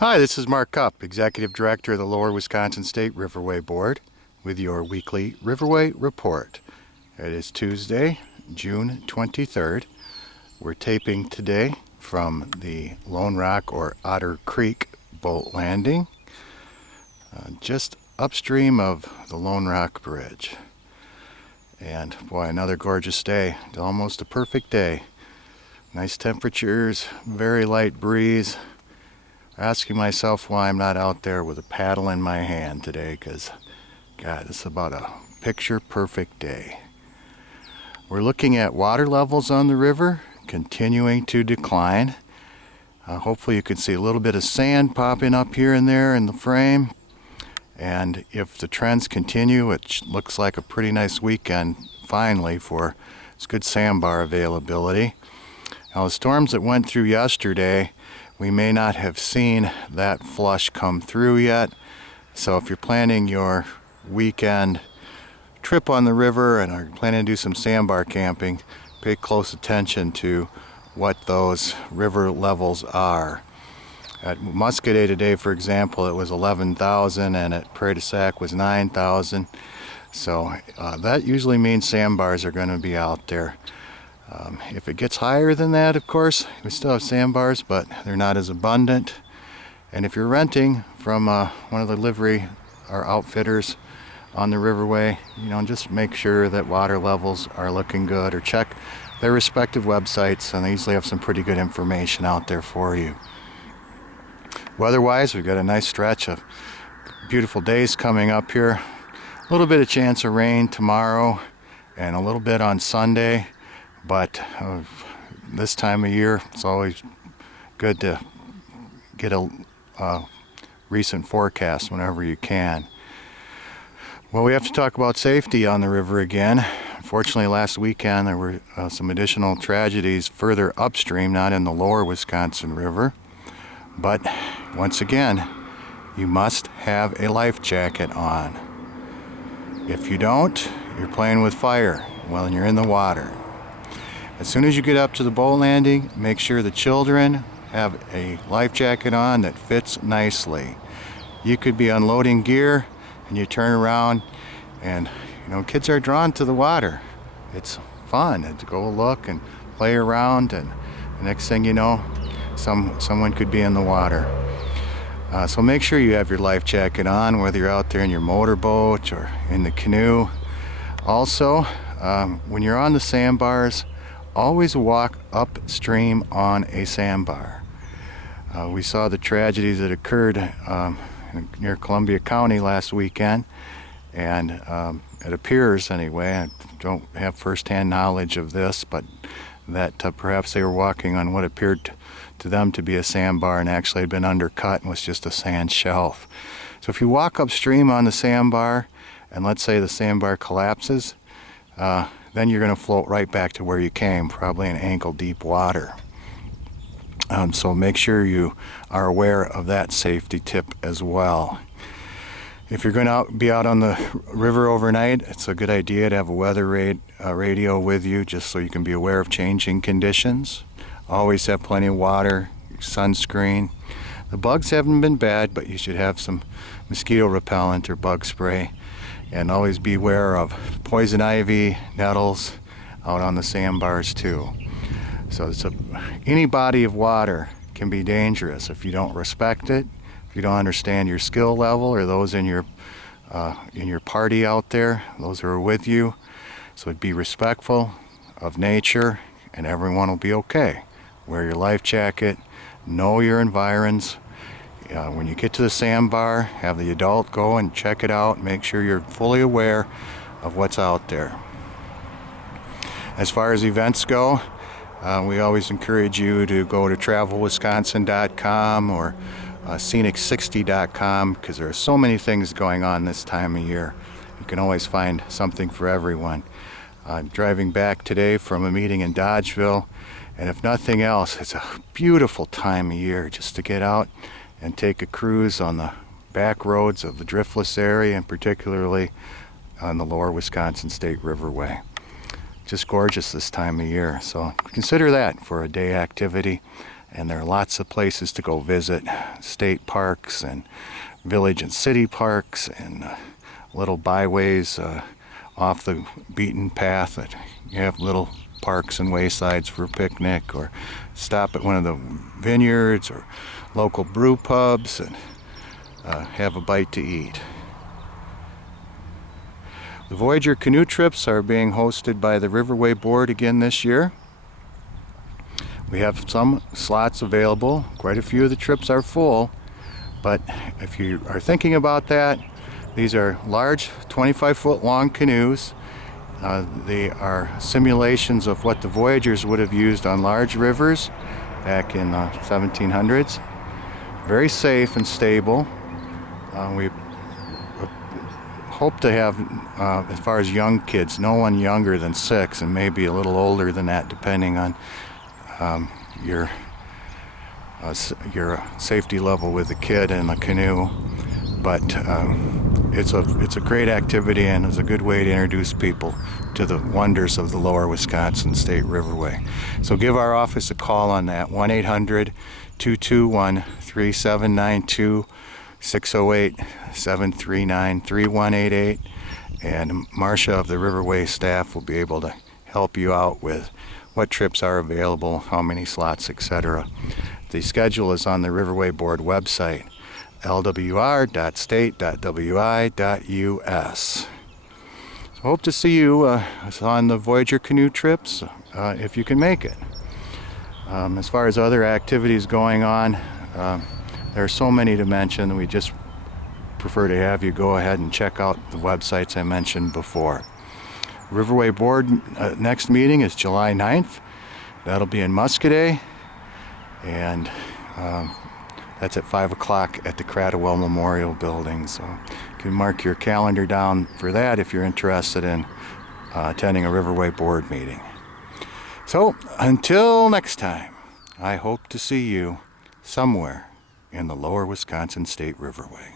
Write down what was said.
Hi, this is Mark Cupp, Executive Director of the Lower Wisconsin State Riverway Board, with your weekly Riverway Report. It is Tuesday, June 23rd. We're taping today from the Lone Rock or Otter Creek boat landing, just upstream of the Lone Rock Bridge. And boy, another gorgeous day. Almost a perfect day. Nice temperatures, very light breeze. Asking myself why I'm not out there with a paddle in my hand today, because God, this is about a picture perfect day. We're looking at water levels on the river continuing to decline. Hopefully you can see a little bit of sand popping up here and there in the frame, and if the trends continue, it looks like a pretty nice weekend finally for good sandbar availability. Now the storms that went through yesterday, we may not have seen that flush come through yet. So if you're planning your weekend trip on the river and are planning to do some sandbar camping, pay close attention to what those river levels are. At Muscadet today, for example, it was 11,000, and at Prairie du Sac was 9,000. So that usually means sandbars are going to be out there. If it gets higher than that, of course, we still have sandbars, but they're not as abundant. And if you're renting from one of the livery or outfitters on the riverway, just make sure that water levels are looking good, or check their respective websites, and they usually have some pretty good information out there for you. Weather-wise, we've got a nice stretch of beautiful days coming up here. A little bit of chance of rain tomorrow and a little bit on Sunday. But this time of year, it's always good to get a recent forecast whenever you can. Well, we have to talk about safety on the river again. Unfortunately, last weekend there were some additional tragedies further upstream, not in the lower Wisconsin River. But once again, you must have a life jacket on. If you don't, you're playing with fire while you're in the water. As soon as you get up to the boat landing, make sure the children have a life jacket on that fits nicely. You could be unloading gear and you turn around and kids are drawn to the water. It's fun to go look and play around, and the next thing you know, someone could be in the water. So make sure you have your life jacket on, whether you're out there in your motorboat or in the canoe. Also, when you're on the sandbars, always walk upstream on a sandbar. We saw the tragedies that occurred near Columbia County last weekend, and it appears anyway, I don't have first-hand knowledge of this, but that perhaps they were walking on what appeared to them to be a sandbar and actually had been undercut and was just a sand shelf. So if you walk upstream on the sandbar, and let's say the sandbar collapses, then you're going to float right back to where you came, probably in ankle-deep water. So make sure you are aware of that safety tip as well. If you're going to be out on the river overnight, it's a good idea to have a weather radio with you, just so you can be aware of changing conditions. Always have plenty of water, sunscreen. The bugs haven't been bad, but you should have some mosquito repellent or bug spray. And always beware of poison ivy, nettles out on the sandbars too. So any body of water can be dangerous if you don't respect it, if you don't understand your skill level or those in your party out there, those who are with you. So be respectful of nature, and everyone will be okay. Wear your life jacket, know your environs. When you get to the sandbar, have the adult go and check it out. Make sure you're fully aware of what's out there. As far as events go, we always encourage you to go to travelwisconsin.com or scenic60.com, because there are so many things going on this time of year. You can always find something for everyone. I'm driving back today from a meeting in Dodgeville, and if nothing else, it's a beautiful time of year just to get out and take a cruise on the back roads of the Driftless area, and particularly on the Lower Wisconsin State Riverway. Just gorgeous this time of year, so consider that for a day activity. and there are lots of places to go visit, state parks and village and city parks, and little byways off the beaten path that you have little parks and waysides for a picnic, or stop at one of the vineyards or local brew pubs and have a bite to eat. The Voyager canoe trips are being hosted by the Riverway Board again this year. We have some slots available. Quite a few of the trips are full, but if you are thinking about that, these are large 25-foot long canoes. They are simulations of what the Voyagers would have used on large rivers back in the 1700s. Very safe and stable. We hope to have, as far as young kids, no one younger than 6, and maybe a little older than that, depending on your safety level with the kid and the canoe. But it's a great activity, and it's a good way to introduce people to the wonders of the Lower Wisconsin State Riverway. So give our office a call on that, 1-800-221-3792, 608-739-3188, and Marcia of the Riverway staff will be able to help you out with what trips are available, how many slots, etc. The schedule is on the Riverway Board website, lwr.state.wi.us. So hope to see you on the Voyager canoe trips if you can make it. As far as other activities going on, there are so many to mention. We just prefer to have you go ahead and check out the websites I mentioned before. Riverway Board next meeting is July 9th. That'll be in Muscoda, and that's at 5 o'clock at the Cradwell Memorial Building. So you can mark your calendar down for that if you're interested in attending a Riverway Board meeting. So until next time, I hope to see you somewhere in the Lower Wisconsin State Riverway.